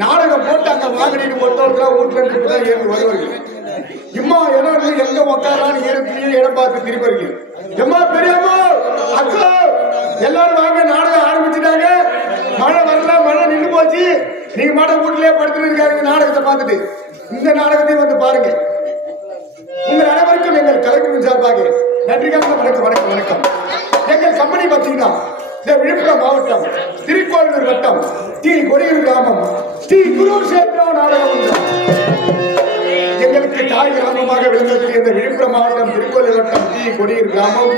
நாடகம் போட்டாங்க வாங்கிட்டு ஒருத்தவங்க வீட்டுல ஏறி வருவார்கள். இம்மா இடம் எங்க உட்காரான்னு இடம் பார்த்து திருப்பர்கள். எம்மா பெரியம்மா அக்கா எல்லாரும் வாங்க, நாடகம் ஆரம்பிச்சுட்டாங்க. மழை வரல, மழை நின்று போச்சு. நீங்க மாட வீட்டுலயே படுத்துட்டு இருக்காங்க நாடகத்தை பார்த்துட்டு. இந்த நாடகத்தையும் வந்து பாருங்க. உங்கள் அனைவருக்கும் எங்கள் கலைஞர் சார்பாக நன்றிகள். வணக்கம் வணக்கம் வணக்கம். எங்கள் கம்பெனி பார்த்தீங்கன்னா இந்த விழுப்புரம் மாவட்டம் திருக்கோவிலூர் வட்டம் டி கொடியூர் கிராமம் ஸ்ரீ குருஷேத்திரம் நாடகம் எங்களுக்கு தாய் கிராமமாக விளங்கக்கூடிய இந்த விழுப்புரம் மாவட்டம் திருக்கோவிலூர் வட்டம் டி கொடியூர் கிராமம்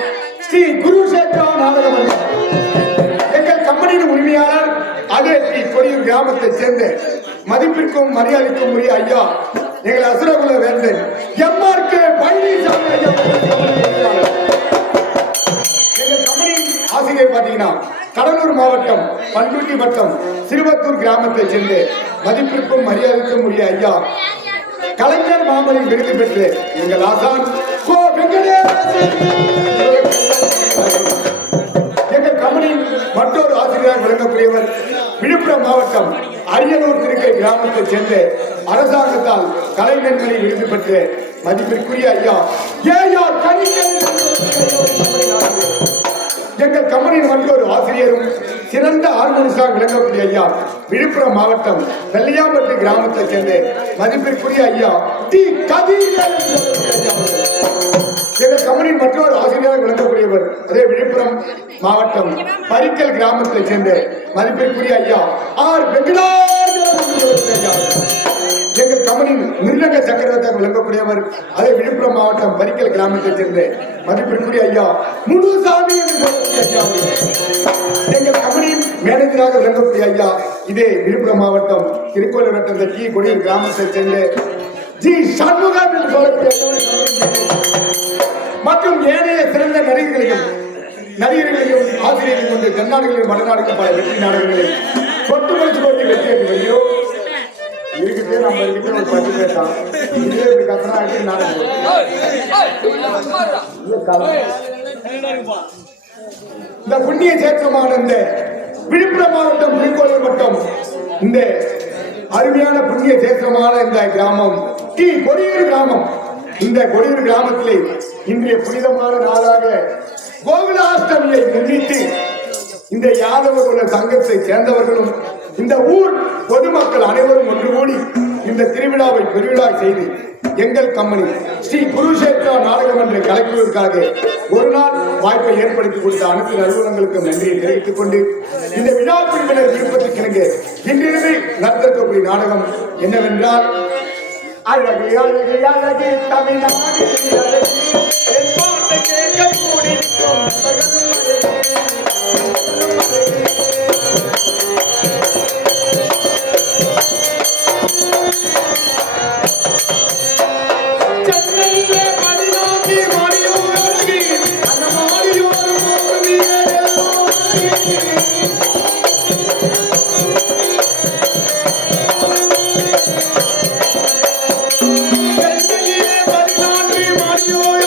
ஸ்ரீ குருஷேத்திரம் நாடகம் எங்கள் கம்பெனியின் உரிமையாளர் அதே டி கொடியூர் கிராமத்தை சேர்ந்த மதிப்பிற்கும் மரியாதைக்கும் உரிய ஐயா எங்கள் அசுரகுல வேந்தன் எம்ஆர்கே பழனிசாமி ஐயா. எங்கள் கம்பெனியின் ஆசிரியர் பார்த்தீங்கன்னா கடலூர் மாவட்டம் பண்ருட்டி வட்டம் சிறுவத்தூர் கிராமத்தை சேர்ந்த மதிப்பிற்கும் மரியாதைக்கும் உரிய ஐயா கலைஞர் மாமணி விருது பெற்று எங்கள் ஆசான் கோ வெங்கடேசன். எங்கள் கம்பெனியின் மற்றொரு ஆசிரியராக விளங்கக்கூடியவர் விழுப்புரம் மாவட்டம் அரியலூர் திருக்கை கிராமத்தை சேர்ந்த அரசாங்கத்தால் கலைஞர்களை விருது பெற்று மதிப்பிற்குரிய ஐயா ஏஆர் கணிகன். எங்கள் கம்பெனியின் மற்றொரு ஆசிரியரும் சிறந்த ஹார்மோனிஸ்டாக விளங்கக்கூடிய ஐயா விழுப்புரம் மாவட்டம் வெள்ளையாம்பட்டி கிராமத்தை சேர்ந்த மதிப்பிற்குரிய ஐயா டி கதிரன். எங்கள் கம்பெனியின் மற்றொரு ஆசிரியராக விளங்கக்கூடியவர் அதே விழுப்புரம் மாவட்டம் பரிக்கல் கிராமத்தை சேர்ந்த மதிப்பிற்குரிய ஐயா ஆர் வெங்கடாஜலம். எங்கள் கம்பெனியின் மிருதங்க சக்கரவர்த்தியாக விளங்கக்கூடியவர் அதே விழுப்புரம் மாவட்டம் பரிக்கல் கிராமத்தை சேர்ந்த மதிப்பிற்குரிய ஐயா முனுசாமி. எங்கள் கம்பெனியின் மேனேஜராக விளங்கக்கூடிய ஐயா இதே விழுப்புரம் மாவட்டம் திருக்கோவிலூர் வட்டம் டி கொடியூர் கிராமத்தை சேர்ந்த ஜி சண்முகம் என்று சொல்லக்கூடிய மற்றும் ஏனைய சிறந்த நடிகர்களையும் ஆசிரியர்கள் கொண்டு தென்னாடுகளின் வடநாடுகள் பல வெற்றி நாடகங்களில் தொட்டு முடிச்சு கொண்டு வெற்றி எடுத்து வருகிறோம். இதுக்கிட்டே நம்ம இருக்கிட்ட ஒரு 10 பேர் தான். இதே இப்படி கத்தனா நாடகம் இந்த புண்ணிய சேத்திரமான இந்த விழுப்புரம் மாவட்டம் திருக்கோவிலூர் வட்டம் இந்த அருமையான புண்ணிய சேத்திரமான இந்த கிராமம் டி கொடியூர் கிராமம். இந்த கொடியூர் கிராமத்திலே இன்றைய புனிதமான நாளாக கோகுலாஷ்டமியை முன்னிட்டு இந்த யாதவ குல சங்கத்தை சேர்ந்தவர்களும் இந்த ஊர் பொதுமக்கள் அனைவரும் ஒன்று கூடி இந்த திருவிழாவை பெருவிழா செய்து எங்கள் கம்பெனி ஸ்ரீ குருஷேத்ரா நாடகம் என்ற கலைக்குழுவிற்காக ஒரு நாள் வாய்ப்பை ஏற்படுத்தி கொடுத்த அனைத்து நிறுவனங்களுக்கும் நன்றியை தெரிவித்துக் கொண்டு இந்த விழா பிரிவினர் விருப்பத்திற்கு இன்றிரவு நடத்தக்கூடிய நாடகம் என்னவென்றால் அழகு அழகு அழகு தமிழ்நாடு Mario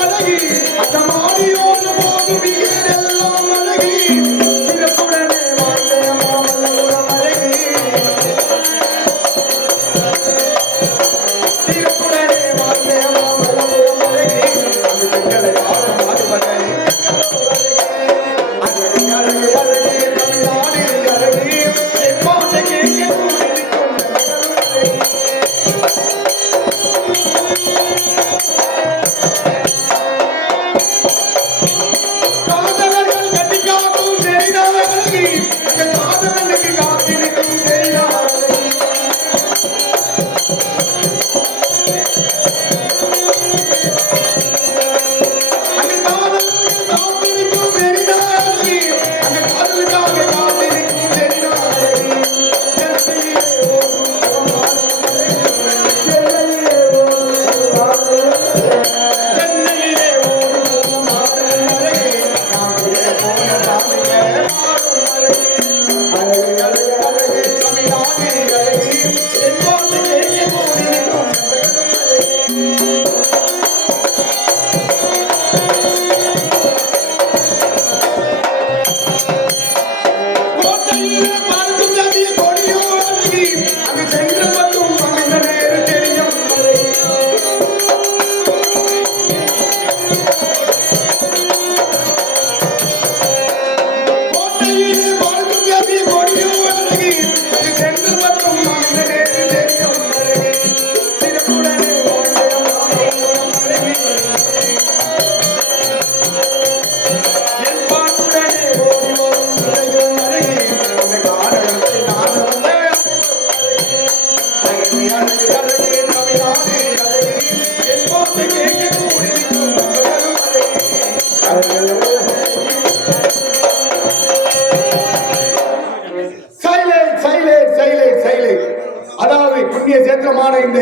இந்த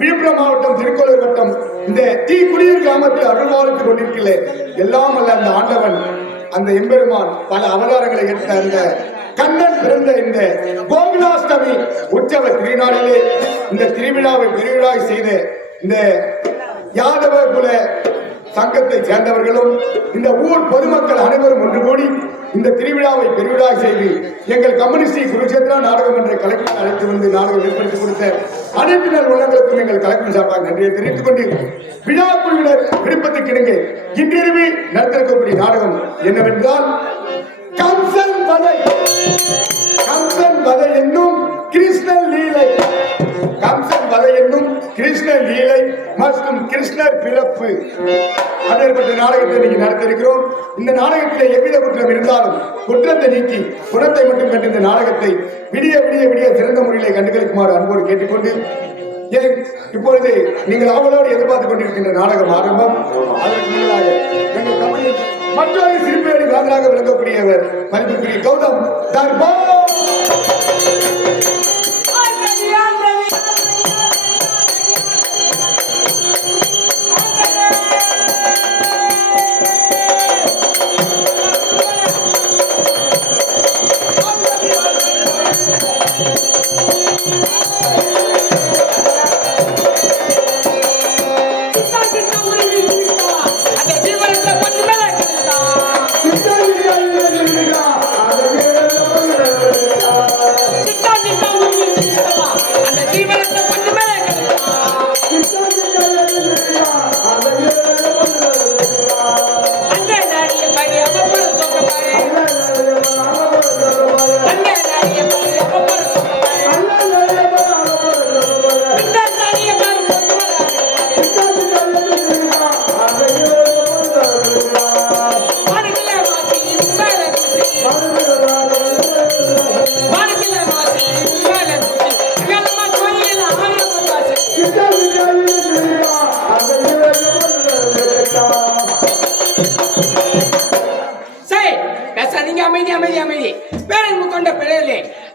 விழுப்புரம் மாவட்டம் திருக்கோளூர் வட்டம் இந்த குடியூர் கிராமத்தில் அருள்வாழ்த்து கொண்டிருக்கல எல்லாம் அல்ல அந்த ஆண்டவன் அந்த எம்பெருமான் பல அவதாரங்களை எடுத்த அந்த கண்ணன் பிறந்த இந்த கோகுலாஷ்டமி உற்சவ திருநாளிலே இந்த திருவிழாவை பெருவிழா செய்த இந்த யாதவ குல சங்கத்தை சேர்ந்தவர்களும் இந்த ஊர் பொதுமக்கள் அனைவரும் ஒன்று கூடி இந்த திருவிழாவை பெருவிழா செய்து எங்கள் கம்யூனிஸ்ட் குருச்சேத்ரா நாடகம் என்ற கலெக்டர் அழைத்து வந்து நாடகம் ஏற்படுத்தி கொடுத்த அனைத்து நாள் உள்ளங்களுக்கும் எங்கள் கலெக்டர் சார்பாக நன்றியை தெரிவித்துக் கொண்டு விழா குழுவினர் விருப்பத்துக்கு இணங்க இன்றிரவு நடத்திருக்கக்கூடிய நாடகம் என்னவென்றால் கம்சன் வதை என்னும் கிருஷ்ணன் லீலை, கம்சன் வதை என்னும் கிருஷ்ணன் லீலை மற்றும் கிருஷ்ணர் பிறப்பு அப்படிப்பட்ட நாடகத்தை நீங்க நடத்திருக்கிறோம். இந்த நாடகத்தில் எவ்வித குற்றம் இருந்தாலும் குற்றத்தை நீக்கி குணத்தை மட்டும் கண்டு இந்த நாடகத்தை விடிய விடிய விடிய சிறந்த முறையிலே கண்டுகளுக்குமாறு அன்போடு கேட்டுக்கொண்டு இப்பொழுது நீங்கள் ஆவலோடு எதிர்பார்த்துக் கொண்டிருக்கின்ற நாடகம் ஆரம்பம். அதற்கு முன்னதாக எங்கள் கம்பெனி மற்றொரு சிறுபேடி காதலாக விளங்கக்கூடியவர் மதிப்புக்குரிய கௌதம் தர்பா.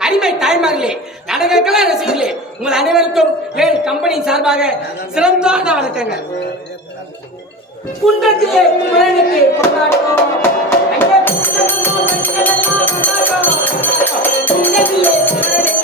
அடிமை தாய்மார்களே, நாடகக்கலா ரசிகர்களே, உங்கள் அனைவருக்கும் என் கம்பெனி சார்பாக சிறந்தான வணக்கங்கள். குன்றத்திலே குமரனுக்கு கொண்டாட்டம், குன்றத்திலே குமரனுக்கு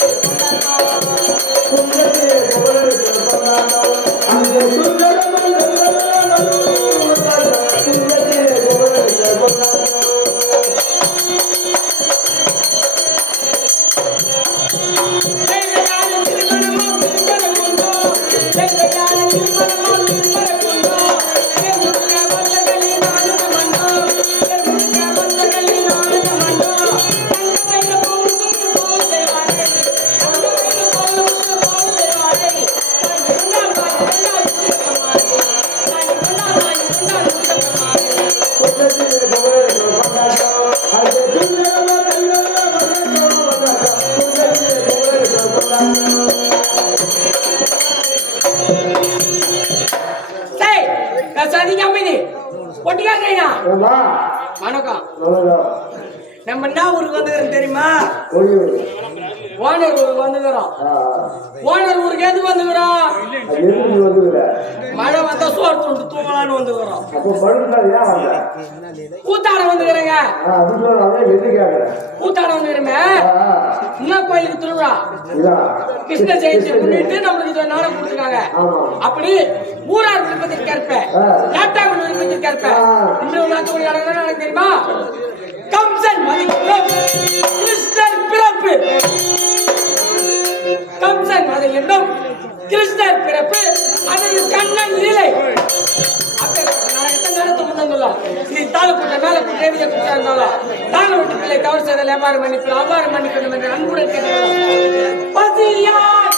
வணக்கம். நம்ம என்ன ஊருக்கு வந்துக்கிறோம் தெரியுமா? ஓனர் ஊருக்கு வந்துக்கிறோம். ஓனர் ஊருக்கு எதுக்கு வந்துக்கிறோம்? மழை வந்தா சோறு துண்டு தூங்கலான்னு வந்துக்கிறோம். கூத்தாட வந்துக்கிறேங்க. கூத்தாட வந்துக்கிறோமே என்ன கோயிலுக்கு திருவிழா கிருஷ்ண ஜெயந்தி முன்னிட்டு நம்மளுக்கு நாடகம் கொடுத்துருக்காங்க. அப்படி ஊரார் விருப்பத்திற்கு ஏற்ப நாட்டாமல் விருப்பத்திற்கு ஏற்ப இன்னும் நாட்டுக்குடி நாடகம் தெரியுமா? கம்சன் கிருஷ்ணர் பிறப்பு கம்சன் அதை என்னும் கிருஷ்ணர் பிறப்பு அதை கண்ணன் லீலை நடத்த முன்னோம் நீ தாழ கூட்ட மேல கூட்ட கூட்டா இருந்தாலும் தாழ விட்டு பிள்ளை தவறு செய்தல் எவ்வாறு மன்னிப்பு அவ்வாறு மன்னிக்கணும் என்று அன்புடன் கேட்கிறார் பசியார்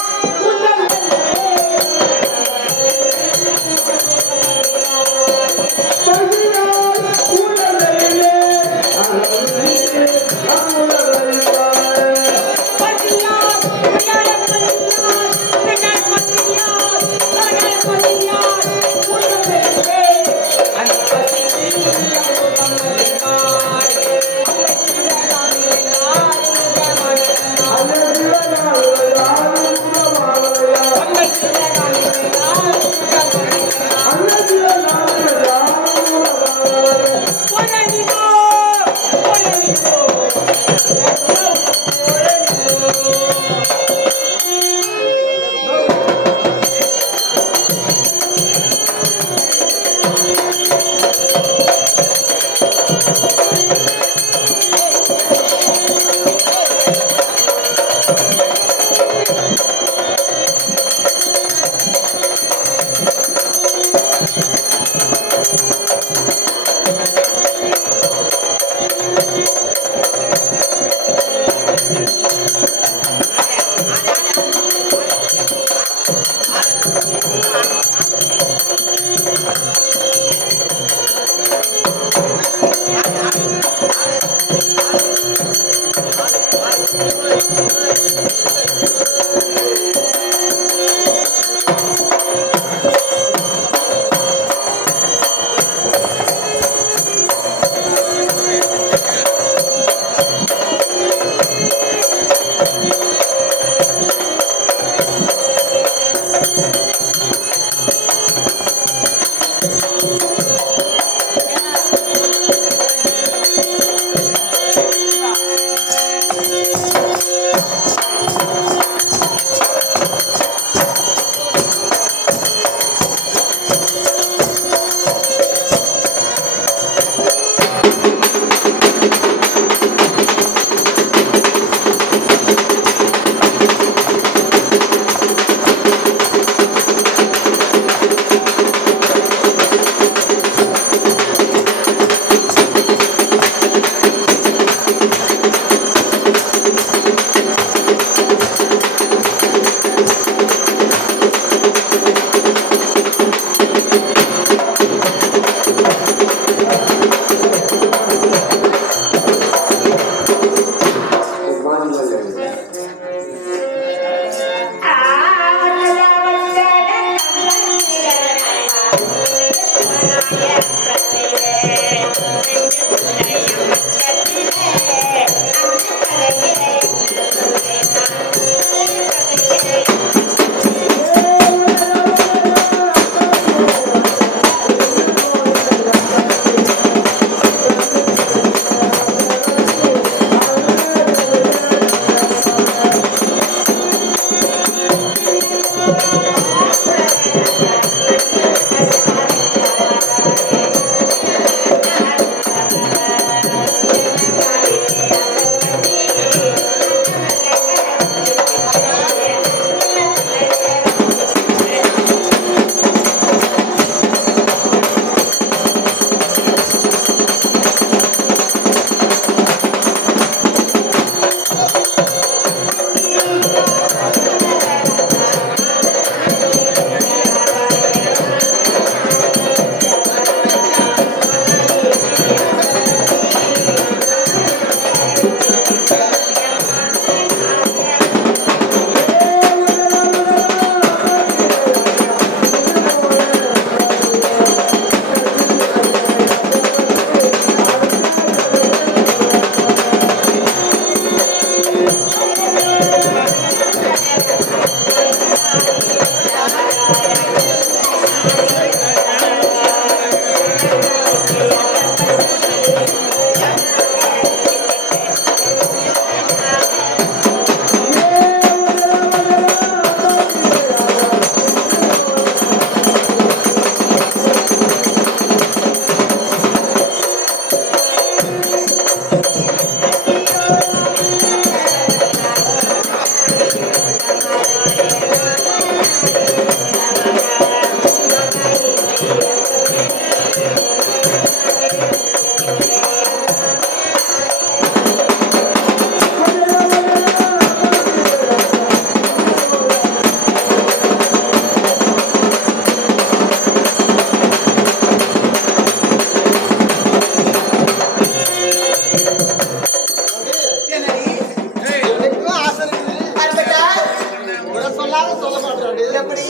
எப்படி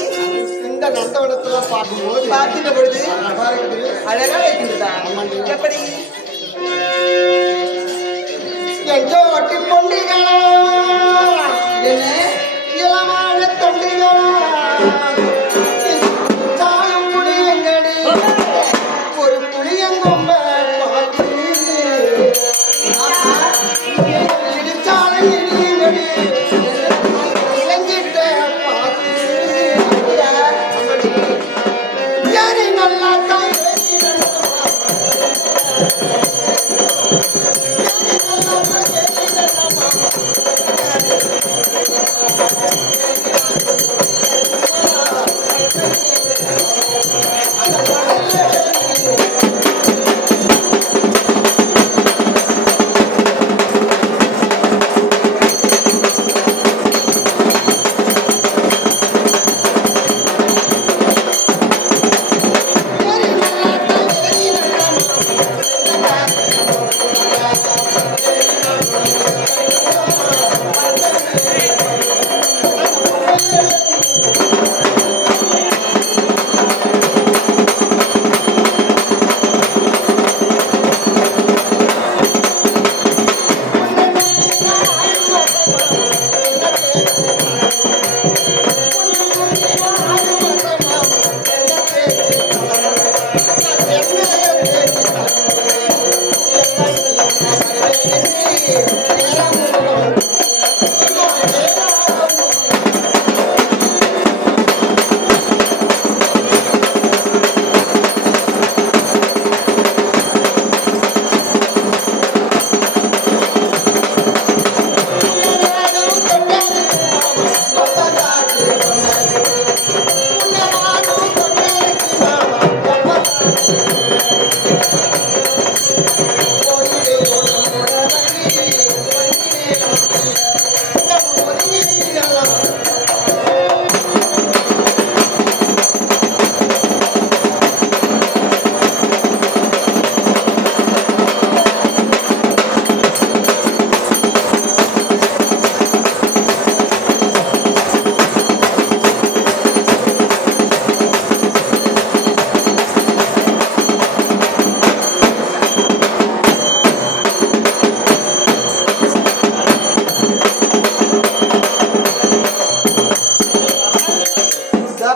இந்த நந்தவனத்துல பார்க்கும்போது பார்க்கின்ற பொழுது இருக்குது. அழகா இருக்கின்றதா எப்படி எஞ்சோட்டி பொண்டிகளா என்ன இளமான தொண்டிகளா சாயம் புளியங்கடி ஒரு புளியங்கொம்ப இடிச்சாலை இடியங்கடி இளஞ்சிட்ட பார்த்து யாரை நல்லா தாய்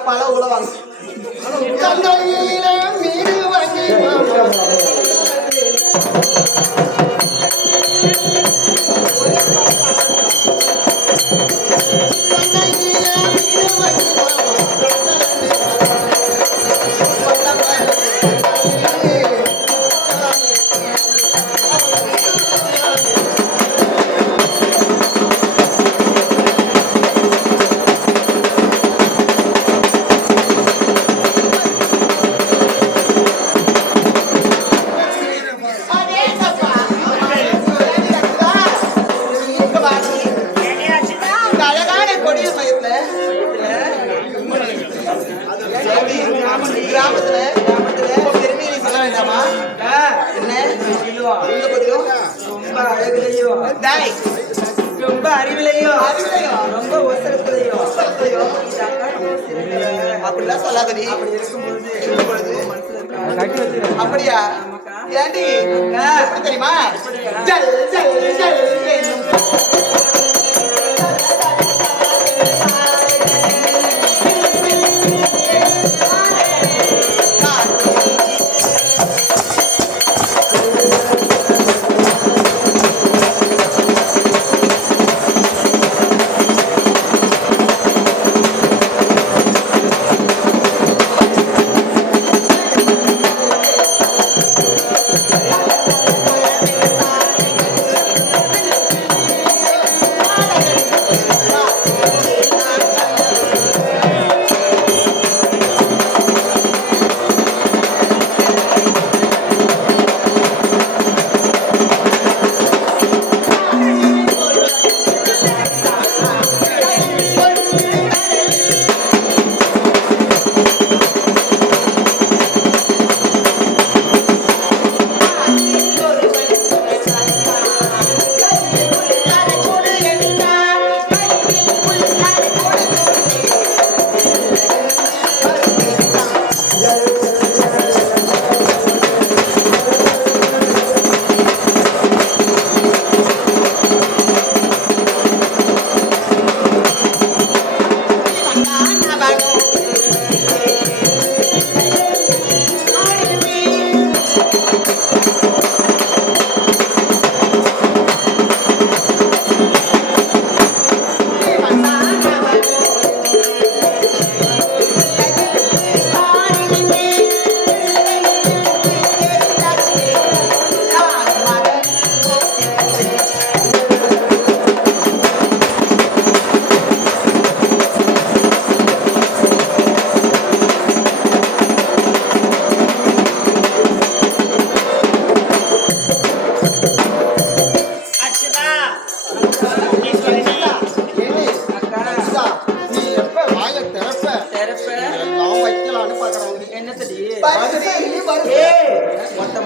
பல உழவாங்க தந்தையில மீது வாங்கி கிராமத்துல பெருமையை சொல்ல வேண்டாமா என்ன இந்த பதிலும் ரொம்ப அழகுலையோ ரொம்ப அறிவிலையோ ரொம்ப ஒசரத்திலையோ அப்படிலாம் சொல்லாதடி அப்படி இருக்கும்பொழுது அப்படியா ஏண்டி எப்படி தெரியுமா ஜல் ஜல் ஜல் என்னும்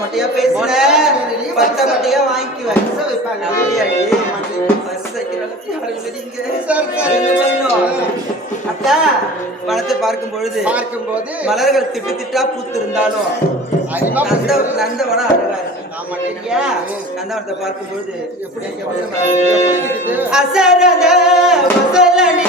மட்டையா பேசுன பத்த மட்டையா வாங்கிக்குவேன் அக்கா வனத்தை பார்க்கும் பொழுது மலர்கள் திட்டு திட்டா பூத்து இருந்தாலும் நந்தவனம் அழகா இருக்கு. நந்தவனத்தை பார்க்கும் பொழுது அசரத வசலனி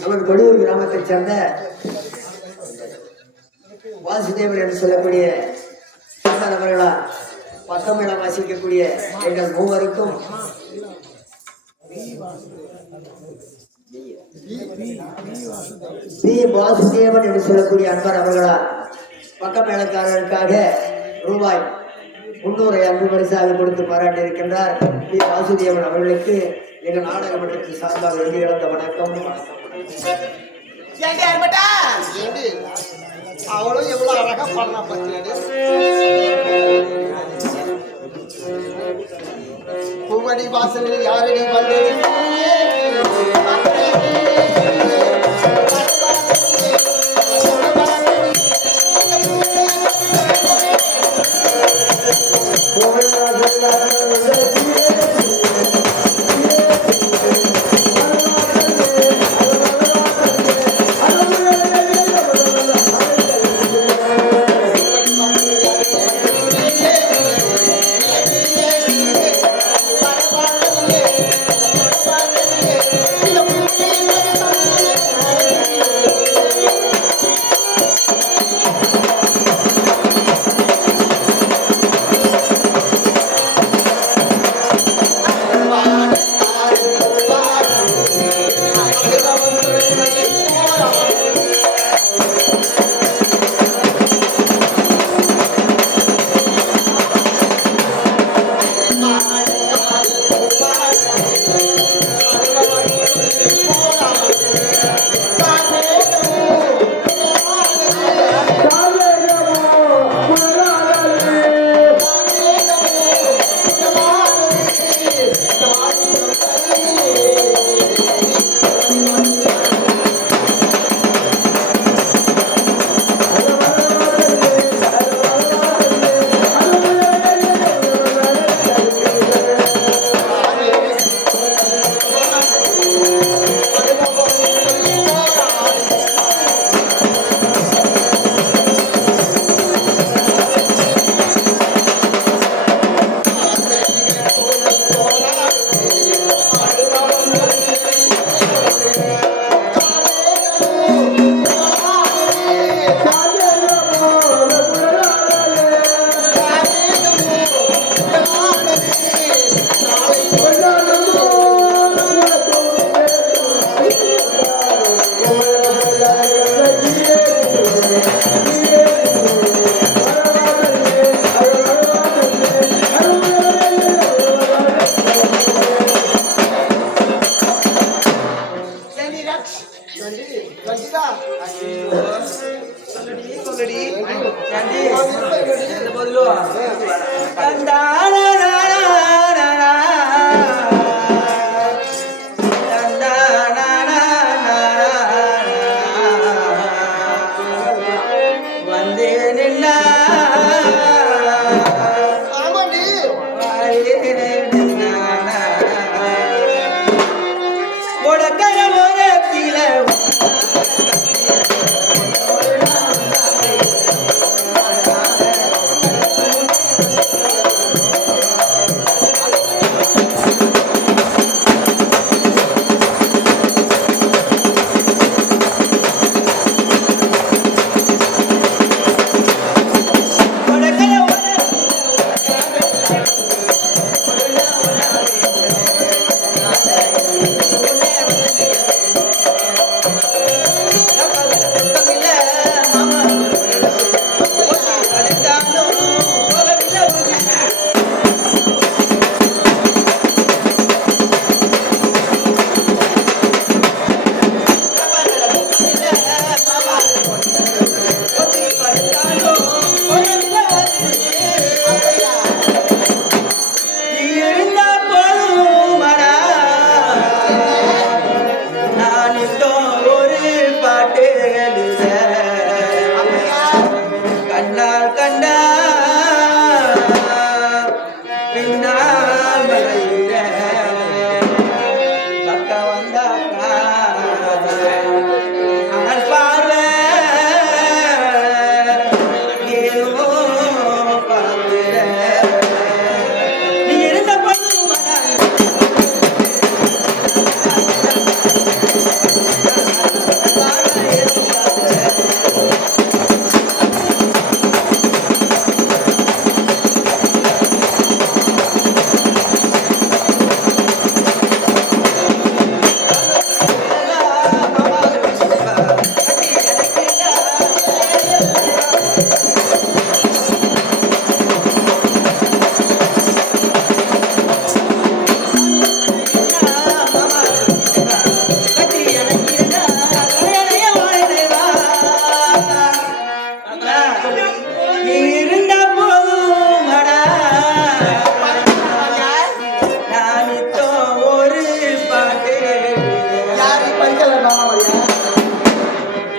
நமது கொடியூர் கிராமத்தைச் சேர்ந்த வாசுதேவன் என்று சொல்லக்கூடிய நபர்களா பக்கமிடம் வாசிக்கக்கூடிய எங்கள் மூவருக்கும் வாசுதேவன் என்று சொல்லக்கூடிய அன்பர் அவர்களா பக்கமேளக்காரர்களுக்காக ரூபாய் 300 அன்பு பரிசாக கொடுத்து பாராட்டி இருக்கின்றார். பி வாசுதேவன் அவர்களுக்கு எங்கள் நாடக மன்றத்தின் சார்பாக எழுதி இழந்த வணக்கம். அவளும் எவ்வளவு அழகா பண்ணா பத்தியாடு. பூவடி வாசலில் யாரடி வந்தது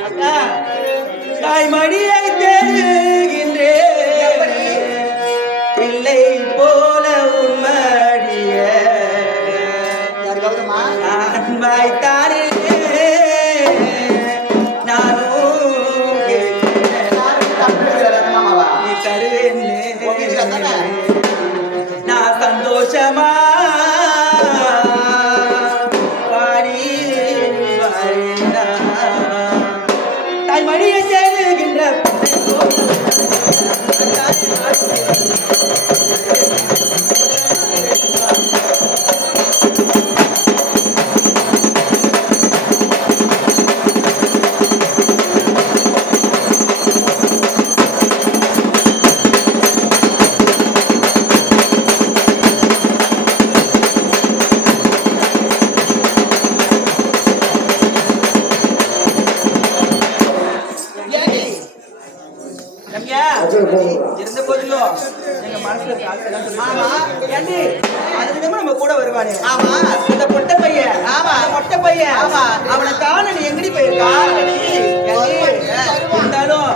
அக்கா, தாய்மடியை தேடுகின்றேன் பிள்ளை போல உண்மடிய அன்பாய்த்தானே நானும் நீ தருவேன்னு நான் சந்தோஷமா பாடி வரேனா. தாய்மடியை தேடுகின்ற பிள்ளை போல ரம்யா, இருந்த போதிலும் எங்க மனசுல இருக்க ஆசையெல்லாம் சொல்லி ஏண்டி, அது விதமா நம்ம கூட வருவானே. ஆமா, இந்த பொட்டை பையன். ஆமா, மொட்டை பையன். ஆமா, அவனை காண நீ எங்கடி போயிருக்கா? இருந்தாலும்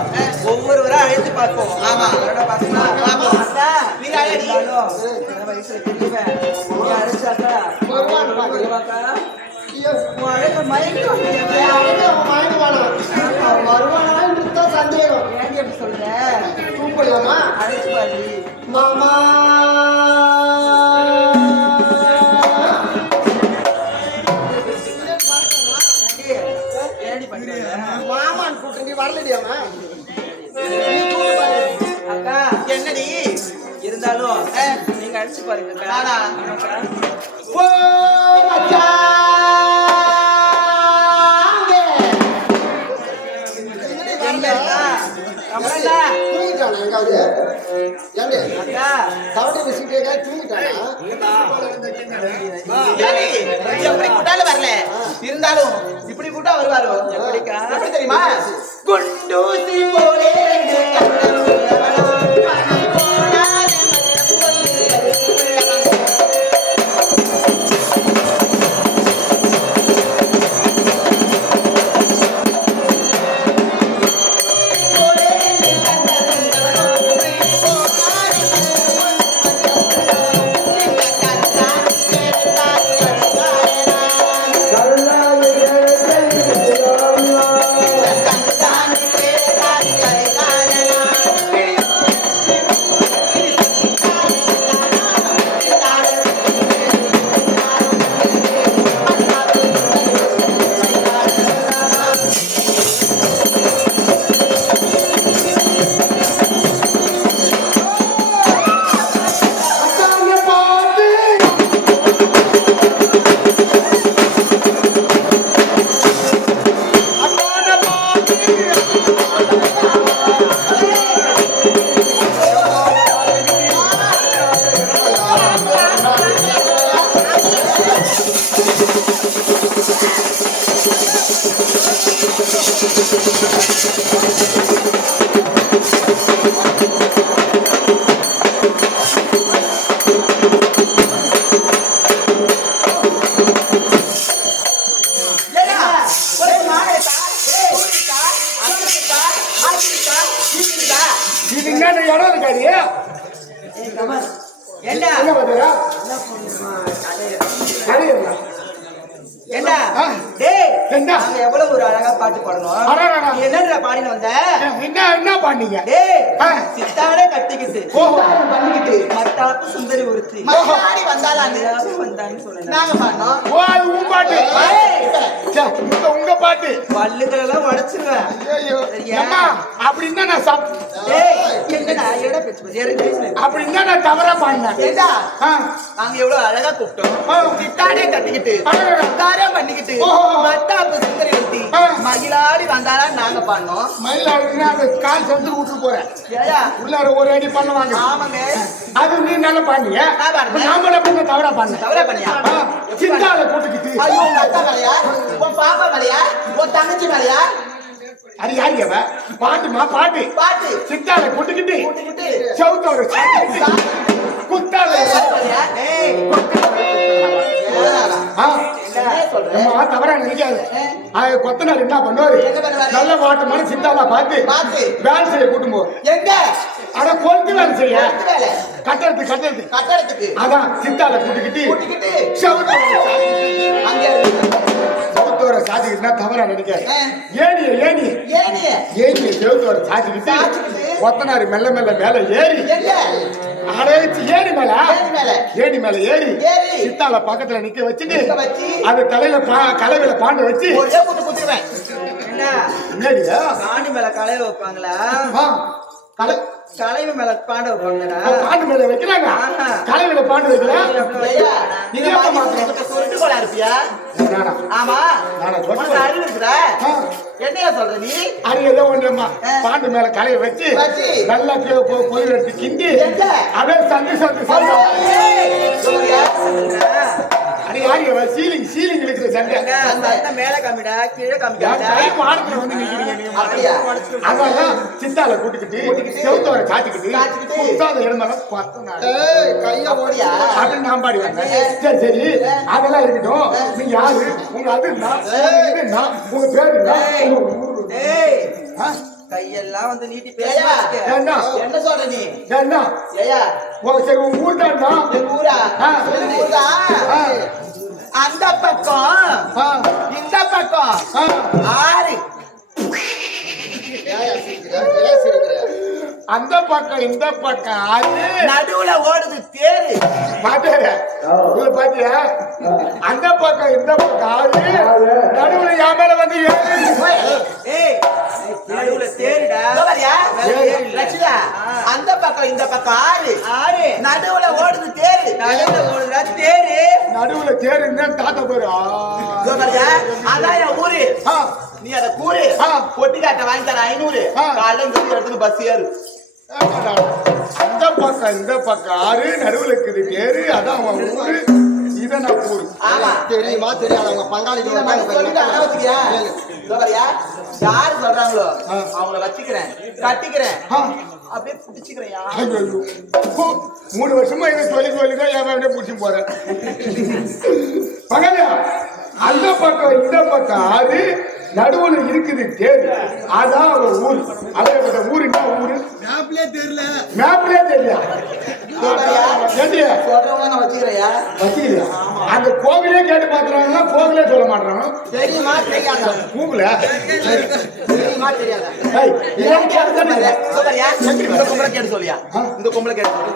ஒவ்வொருவரா அழைத்து பார்ப்போம். ஆமா, பசங்களா நீ அழைச்சாலும் வயசுல தெரியுவேன் நீ அழைச்சாக்கா வருவாக்கா. மாமா மாமான் கூட்டு வரலடியாமா அக்கா என்னடி இருந்தாலும் நீங்க அடிச்சு பாருங்க. ஓ மச்சான் தூங்கிட்டானா எங்காவது தவட்டை வச்சுட்டே தூங்கிட்டானா எப்படி கூட்டாலும் வரல இருந்தாலும் இப்படி கூட்டா வருவாரோ எப்படி தெரியுமா? குண்டூசி போலே எவ்வளவு ஒரு அழகா பாட்டு பாடணும். என்ன பாடின வந்த என்ன பண்ணீங்க? சித்தாட கட்டிக்கிட்டு பண்ணிக்கிட்டு மத்தாப்பு சுந்தரி ஒருத்தி வந்தான்னு சொன்னாங்க. உங்க பாட்டு பல்லுகள் எல்லாம் உடைச்சிருவேன். அப்படின்னா நான் அப்படின்னா நான் தவறா பாடினேன். நாங்க எவ்வளவு அழகா கூப்பிட்டோம். சித்தாடே கட்டிக்கிட்டு பண்ணிக்கிட்டு மத்தாப்பு சுந்தரி ஒருத்தி மகிழாடி வந்தாரா நாங்க பாடினோம். மயிலாடுனா அந்த கால் செஞ்சு விட்டு போறேன். உள்ளார ஒரு அடி பண்ணுவாங்க. ஆமாங்க, அது நீ நல்லா பாடிய. நாமள பண்ண தவறா பண்ணியா? சித்தால கூட்டிக்கிட்டு ஐயோ உங்க அக்கா மேலையா, உன் பாப்பா மேலையா, உன் தங்கச்சி மேலையா? அது யாரு பாட்டு சித்தால கூட்டிக்கிட்டு சவுத்தோட குத்தால ஆ, என்ன சொல்ற? அம்மா, தவறா நினைக்காது கொத்தனார் என்ன பண்ணுவாரு என்ன பண்ணுவாரு? நல்ல வாட்டமான சித்தாலா பார்த்து பார்த்து. வேலை செய்ய கூட்டும் போ எங்க ஆனா கொண்டு வேலை செய்ய எந்த வேலை? கட்டடத்துக்கு கட்டடத்துக்கு அதான் சித்தால கூட்டிக்கிட்டு கூட்டிக்கிட்டு செவுத்தோர அங்க இருக்கு. சாத்திக்கிட்டுனா தவறா நினைக்காது ஆ. ஏனிய ஏனிய செவுத்தோர சாத்திக்கிட்டு சாத்திக்கிட்டு. கொத்தனார் மெல்ல மெல்ல மேல ஏறி எங்க? அடைச்சு ஏணி மேல ஏணி மேல. ஏறி ஏறி. சித்தால பக்கத்துல நிக்க வச்சுட்டு நிக்க வச்சு. அது தலையில கலவையில பாண்டு வச்சு ஒரே குத்துருவேன். என்ன? என்னடியா ஆணி மேல களைய வைப்பாங்களா? கலை களைவு மேல பாண்ட வைப்பாங்களா? பாண்டு மேல வைக்கிறாங்க ஆஹா. கலவையில பாண்டு வைக்கலாம் ஐயா, நீங்க சுருட்டு போல இருப்பியா? ஆமா. நானா உனக்கு அறிவு இருக்குதா? என்னையா சொல்ற நீ? அறியதோ ஒன்றுமா பாண்டு மேல கலையை வச்சு வச்சு. நல்லா பொருள் எடுத்து கிண்டி எங்க? அப்படியே சந்தி சொல்றியா? அது யாரு சீலிங் இருக்கிற சண்டை எங்க? சத்தம் மேல காமிடா, கீழே காமிடா. வானத்துல வந்து நிக்கிறீங்க நீங்க. அப்படியா? அதெல்லாம் சித்தால கூட்டிக்கிட்டு செவுத்தோர சாத்திக்கிட்டு சாத்திக்கிட்டு. புத்தாத இடமெல்லாம் பார்த்தோம் ஏய் கைய ஓடியா அப்படின்னு நான் பாடி வந்தேன் சரி அதெல்லாம் இருக்கட்டும் நீங்க யாரு உங்க அது என்ன உங்க பேரு என்ன உங்க ஊரு ஏய், ஆ? கையெல்லாம் வந்து நீட்டி பேச ஏய்யா, வச்சுக்க. ஏன்னா? என்ன சொல்ற நீ? என்ன ஏய்யா, சரி உங்க ஊர் தான்டா எங்க ஊரா? ஆ. எங்க ஊரா? ஆ. அந்த பக்கம் இந்த பக்கம் ஆறு. அந்த பக்கம் இந்த பக்கம் ஆறு நடுவுல ஓடுது தேரு. பாத்தியா உள்ள பாத்தியா அந்த பக்கம் இந்த பக்கம் ஆறு நடுவுல என் மேல வந்து ஏறு. ஏய், நடுவுல தேருடா. ரச்சிதா, அந்த பக்கம் இந்த பக்கம் ஆறு. நடுவுல ஓடுது தேரு. நடுவுல ஓடுதா தேரு. நடுவுல தேர் இருந்தா தாத்தா போயிரு அதான் என் ஊரு. நீ அத கூறு. பொட்டி காட்ட வாங்கி தர 500. காலைல இருந்து இடத்துக்கு பஸ் ஏறு. அந்த பக்கம் இந்த பக்கம் ஆறு நடுவுல இருக்குது தேரு அதான் அவன் ஊரு இதை நான் ஊரு ஆமா, தெரியுமா தெரியாது அவங்க பங்காளி இத மட்டும் சொல்லிட்டு அதான் வச்சுக்கியா? இதோபரியா, யாரு சொல்றாங்களோ அவங்கள வச்சுக்கிறேன், கட்டிக்கிறேன், அப்படியே பிடிச்சுக்கிறேன். ஐயோ, 3 வருஷமா இதை சொல்லிதான் என் மேலே பிடிச்சி போறேன் பகலியா அந்த பக்கம் இந்த பக்கம் ஆறு நடுவுல இருக்குது தேர் அதான் அவன் ஊர் அதேபட்ட ஊரு என்ன ஊரு மேப்லயே தெரியல சொல்றவங்க நான் வச்சுக்கிறையா? வச்சுக்கலையா அந்த கோவிலே கேட்டு பாத்துறாங்கன்னா கோவிலே சொல்ல மாட்டாங்க தெரியுமா தெரியாதா? கூகுள தெரியுமா தெரியாதா? இதோபரியா, இந்த கும்பலை கேட்டு சொல்லியா? இந்த கும்பலை கேட்டு சொல்லு.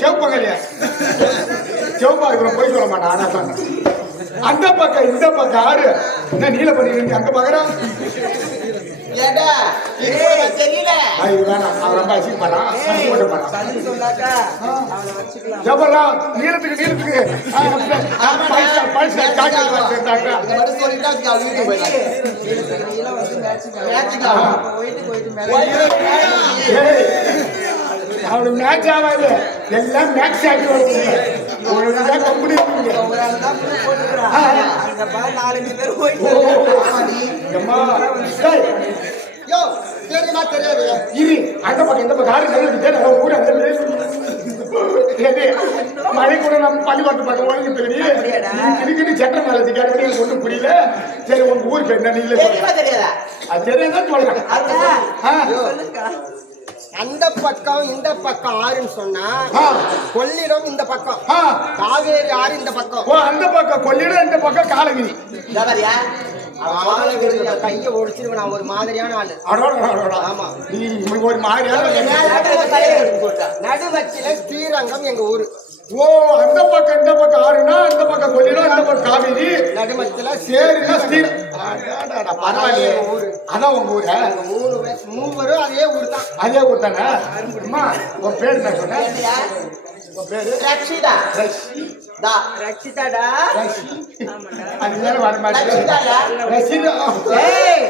சிவப்பங்கலையா சிவப்பா இருக்கிற போய் சொல்ல மாட்டான் ஆனா சொன்ன அந்த பக்கம் இந்த பக்கம் ஆறு என்ன நீல பண்ணிருந்தீங்க அங்க பாக்குறான் ஏடா, இது தெரியல. அது வேணாம் அவன் ரொம்ப அசிங்க பண்ணான் போட்ட பண்ணான் தண்ணி சொன்னாக்கா அவளை வச்சுக்கலாம். ஜபரா நீளத்துக்கு பைசா காய்ச்சல் சேர்த்தாங்க இத மட்டும் சொல்லிட்டா அதுக்கு அவங்க வீட்டுக்கு போயிடலாம் நீலாம் வந்து மேட்சிக்கலாம். போயிட்டு மேல அவனுக்கு மேட்ச் ஆகாது எல்லாம் மேட்ச் ஆகி வருது ஒழுங்காக கம்பெனி இருக்குங்க அங்க பாரு 4-5 பேர் போயிட்டு யோ தெரியுமா தெரியாது இரு அந்த பக்கம் இந்த பக்கம் ஆறு நல்லது ஊர் அந்த மழை கூட நம்ம பள்ளிக்கூடத்து பக்கம் ஓடிட்டு இதுக்கு சட்டம் மேலே கேட்டு ஒன்றும் புரியல சரி உங்க ஊர் பேர் என்ன நீங்களே தெரியுமா தெரியாதா? அது தெரியாதான் சொல்றேன் சொல்லுங்க. அந்த பக்கம் இந்த பக்கம் ஆறுன்னு சொன்னா கொள்ளிடம் இந்த பக்கம் காவேரி ஆறு இந்த பக்கம் ஓ அந்த பக்கம் கொள்ளிடம் இந்த பக்கம் காலகிரி ஜபரியா, கைய ஒடிச்சிருவேன் நான் ஒரு மாதிரியான ஆளு ஆமா நீ ஒரு மாதிரியான நடுவச்சில ஸ்ரீரங்கம் எங்க ஊரு ஓ அந்த பக்கம் இந்த பக்கம் ஆறுனா அந்த பக்கம் கொள்ளிடம் இந்த பக்கம் காவேரி நடுமச்சில சேரினா ஸ்ரீர் பரவாயில்லையே அதான் உங்க ஊரா மூவரும் அதே ஊர் தான் அதே ஊர் தானே அம்மா உன் பேர் என்ன சொன்ன உன் பேரு ரக்ஷிதா. ரஷிதா ரக்ஷிதாடா. அது வேற வர மாட்டேங்குது ரக்ஷிதாடா. ரஷிதா ஏய்,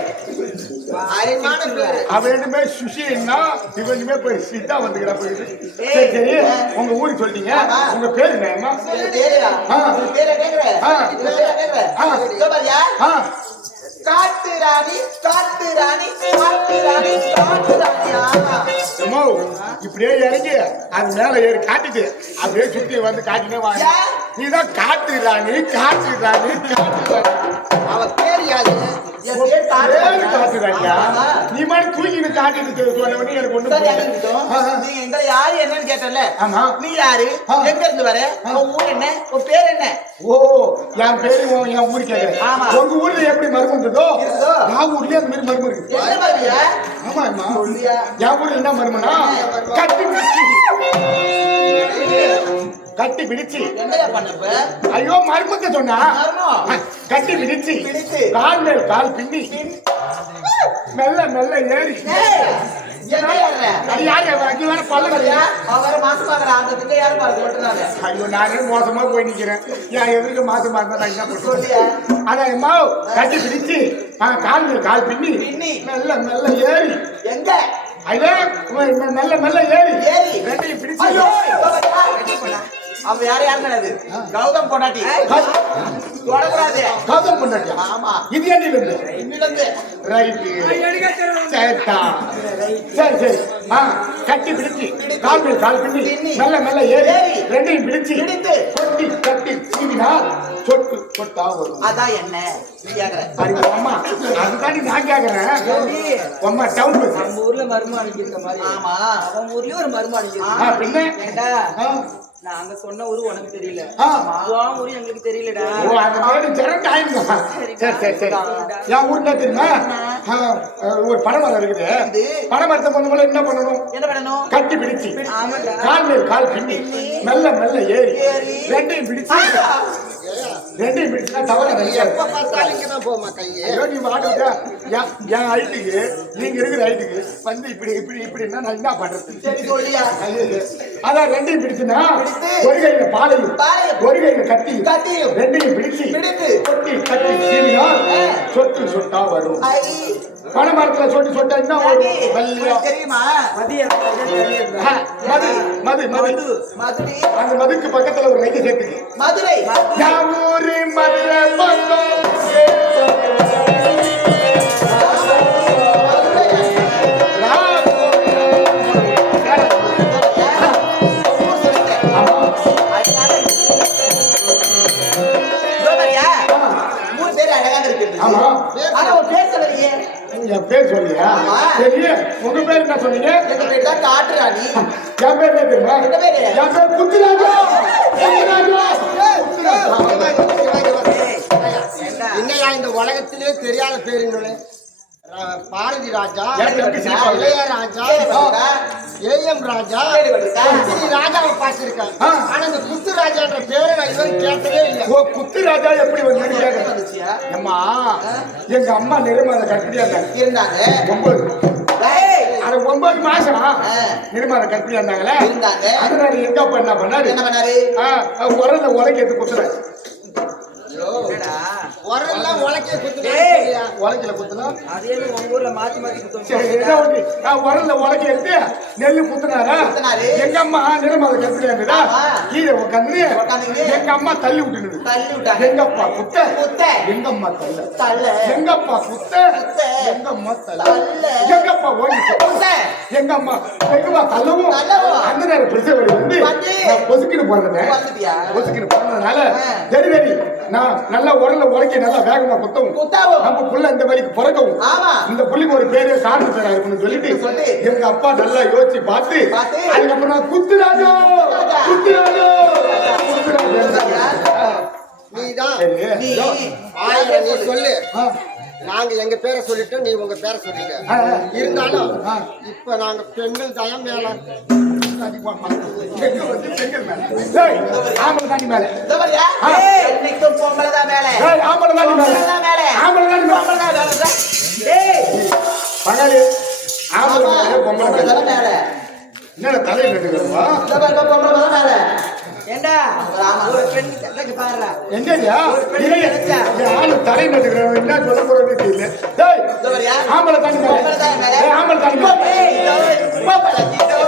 அருமையான பேரு. அவன் ரெண்டுமே சுஷின்னா இவனுமே போய் சித்தா வந்துக்கிறா போயிட்டு சரி சரி உங்க ஊருக்கு சொல்லிட்டீங்க உங்க பேரு என்னம்மா பேரா? பேரை கேக்குற? பேரை கேக்குற? ஜபரியா, காட்டு ராணி காட்டு ராணி காட்டு ராணி காட்டு ராணியா அம்மா, இப்படியே இறங்கி அது மேல ஏறி காட்டிட்டு அப்படியே சுத்தி வந்து காட்டினே வாங்க. ஏன்? நீதான் காட்டு ராணி காட்டு ராணி காட்டு ராணி. அவ பேர் யாரு? என் பேர் காட்டு ஏறு காட்டு ராணியா? ஆமா. நீ மாதிரி தூக்கிட்டு காட்டிட்டு சொன்ன உடனே எனக்கு ஒண்ணு சரி, புரியல. இருக்கட்டும். நீங்க இந்த யாரு என்னன்னு கேட்டல ஆமா. நீ யாரு ஆ. எங்க இருந்து வர உன் ஊர் என்ன உன் பேர் என்ன ஓ, என் பேரு என் ஊரு கேக்குறேன். ஆமா. உங்க ஊர்ல எப்படி மர்மம் இருந்ததோ இருந்ததோ. நான் ஊர்லயே அந்த மாதிரி மர்மம் இருக்கு. என்ன மாதிரியா ஆமா அம்மா. சொல்லியா? என் ஊர்ல என்ன மர்மம்னா கட்டி பிடிச்சி கட்டி பிடிச்சி என்னையா பண்ணப்ப ஐயோ மர்மத்தை சொன்னா மர்மம். கட்டி பிடிச்சி பிடிச்சு. கால் மேல் கால் பின்னி மெல்ல மெல்ல ஏறி என்ன யாரு அது யாரு அங்க வேற பல்ல சொல்லியா? வரையா? அவரை மாசம் பாக்குற அந்த திட்ட யாரு பாரு சொல்றாங்க ஐயோ நானே மோசமா போய் நிக்கிறேன். என் எதிர்க்க மாசமா இருந்தா நான் என்ன பண்ணுவேன்? சொல்லியா? ஆனா அம்மா கட்டி பிடிச்சி கால் மேல் கால் பின்னி பின்னி. மெல்ல மெல்ல ஏறி எங்க ஐயா மெல்ல மெல்ல ஏறி ஏறி. ரெண்டையும் பிடிச்சி ஐயோ அவ யாரு யாரு கிடையாது கௌதம் பொண்டாட்டி தொடக்கூடாது கௌதம் பண்ணாட்டியா? ஆமா இது என்னில இருந்து இன்னிலிருந்து ரைட்டு சேட்டா சரி சரி கட்டி பிடிச்சி கால் மேல் கால் பின்னி பின்னி. மெல்ல மெல்ல ஏறி ஏறி. ரெண்டையும் பிடிச்சி பிடித்து. கொட்டி கட்டி சீவினால் சொட்டு சொட்டா வரும். அதான் என்ன நீ கேக்குற அறிவு அம்மா அதுதாண்டி நான் கேக்குறேன். அம்மா டவுன் பஸ். நம்ம ஊர்ல மருமானிக்கு இருக்க மாதிரி ஆமா அவன் ஊர்லயும் ஒரு மருமானிக்கு இருக்கு. பின்ன ஏண்டா ஆ, நாங்க சொன்ன ஊரு உனக்கு தெரியல ஆ. உன் ஊரு எங்களுக்கு தெரியலடா ஓ அந்த மாதிரி ஜெரண்ட் ஆயிடுங்க. சரி சரி சரி என் ஊர்ல தெரியுமா ஒரு பனைமரம் இருக்குது. பனைமரத்தை பொண்ணு என்ன பண்ணணும்? என்ன பண்ணணும் கட்டி பிடிச்சி ஆமாடா கால் மேல் கால் பின்னி மெல்ல மெல்ல ஏறி ரெண்டையும் பிடிச்சி ரெண்டையும் பிடிச்சா தவற நினைக்காது. எப்ப பார்த்தாலும் இங்கதான் போமா கையே. ஐயோ நீ மாட்டுட்டா என் ஹைட்டுக்கு நீங்க இருக்கிற ஹைட்டுக்கு வந்து இப்படி இப்படி இப்படின்னா நான் என்ன பண்றது? சரி சொல்லியா ஐயோ, அதான் ரெண்டையும் பிடிச்சுன்னா பிடித்து. ஒரு கையில பாலையும் பாலையும். ஒரு கையில கட்டி கத்தியும். ரெண்டையும் பிடிச்சு பிடித்து. கொட்டி கட்டி சீவினால் சொட்டு சொட்டா வரும். ஐ பனை மரத்துல சொட்டு சொட்டா என்ன வரும்? வெள்ளையா. உனக்கு தெரியுமா மதியம் ஆ, மது மது மது மதுரை அந்த மதுக்கு பக்கத்துல ஒரு ரைட்டு சேர்த்துக்கு மதுரை என் ஊரு மதுரை பக்கம் ஆமா. மூணு பேர் அழகாக இருக்குது ஆமா. ஆனா ஒரு பேர் சொல்லலையே என் பேர் சொல்லியா? ஆமா. சரி உங்க பேர் என்ன சொன்னீங்க? எங்க பேர் தான் காட்டு ராணி என் பேர் என்ன தெரியுமா? என்ன பேரு? என் பேர் குத்துராஜா. குத்துராஜா. என்னையா இந்த உலகத்திலே தெரியாத பேருங்களே? பாரதி ராஜா, எனக்கு சிரிப்பா வருது. இளையராஜா, ஏஎம் ராஜா, கேள்விப்பட்டிருக்கா? இப்படி ராஜாவை பார்த்திருக்கேன். ஆ. ஆனா இந்த குத்து ராஜான்ற பேரை நான் இதுவரை கேட்டதே இல்லை. ஓ குத்துராஜா எப்படி வந்து கேக்குறேன்? வந்துச்சியா? அம்மா எங்க அம்மா நிர்மலை கற்பிடியா இருந்தாங்க. இருந்தாங்க 9 ஏய், அது 9 மாசம் நிர்மலை கற்பிடியா இருந்தாங்களே. இருந்தாங்க. அதனால எங்க அப்பா என்ன பண்ணாரு? என்ன பண்ணாரு உரல உலக்கி எடுத்து குத்துறாரு. என்னடா? உரல்லாம் உலக்கைய குத்து ஏய். உலக்கில குத்துனா அதே உங்க ஊர்ல மாத்தி மாத்தி குத்தம் சரி என்ன ஒண்ணு உரல்ல உலக்கி எடுத்து நெல்லு குத்துனாரா? குத்துனாரு. எங்க அம்மா நிர்மலை கற்பிடியா இருந்ததா? ஆமா. கீழே உட்காந்து உட்காந்துக்கிட்டு. எங்க அம்மா தள்ளி விட்டுனுது. தள்ளி விட்டாங்க எங்க அப்பா குத்த குத்த. எங்க அம்மா தள்ள தள்ள. எங்க அப்பா குத்த குத்த. எங்க அம்மா தள்ள தள்ள. எங்க அப்பா ஓடிச்சு குத்த. எங்க அம்மா தள்ளவும் தள்ளவும். அந்த நேரம் பிரசவரி வந்து வந்து. நான் பொசுக்கின்னு போறேன் வந்துட்டியா? பொசுக்கின்னு போறதுனால ஆ. சரி சரி நான் நல்லா உடல உடைக்க நல்லா வேகமா குத்தவும் குத்தவும். நம்ம புள்ள இந்த வழிக்கு பிறக்கவும் ஆமா. இந்த புள்ளிக்கு ஒரு பேரு காரணம் பேரா இருக்குன்னு சொல்லிட்டு சொல்லி. எங்க அப்பா நல்லா யோசிச்சு பார்த்து பார்த்து. அதுக்கப்புறம் நான் குத்துராஜோ குத்துராஜோ குத்துராஜோ நீதான் சரி நீ ஆயிரம் நீ சொல்லு. ஆ. நாங்க எங்க பேரை சொல்லிட்டோம், நீ உங்க பேரை சொல்லிட்ட. ஆ, ஆ. இருந்தாலும் ஆ. இப்ப நாங்க பெண்கள் தயம் மேல பெண்கள் மேல. ஏய், ஆம்பளை தாண்டி மேல. இதோ பாரியா? ஆ. என்னைக்கும் பொம்பளை தான் மேல ஏய், ஆம்பளை தாண்டி மேல. பொம்பளை தான் மேல ஆம்பளை தாண்டி மேல. பொம்பளை தான் மேல. டேய், பங்காளி, ஆம்பளை ஆமா, மேல, பொம்பளை பொம்பளை மேல. தான் மேல. என்னடா தலையில நட்டுக்கிறோமா? இதோ பாருங்க, பொம்பளை தான் மேல. ஏண்டா ஒரு பெண் கதைக்கு பாருடா. எங்கய்யா? பெண் இல்லை, நினைச்சா. என் ஆளு தலையில நட்டுக்கிறோம். என்ன சொல்ல போறேன்னு தெரியல. டேய், இதோ பாரியா? ஆம்பளை தாண்டி மேல. பொம்பளை தான் மேல. ஏய், ஆம்பளை தாண்டி மேல. ஏய், இதோ பொம்பளை, இதோ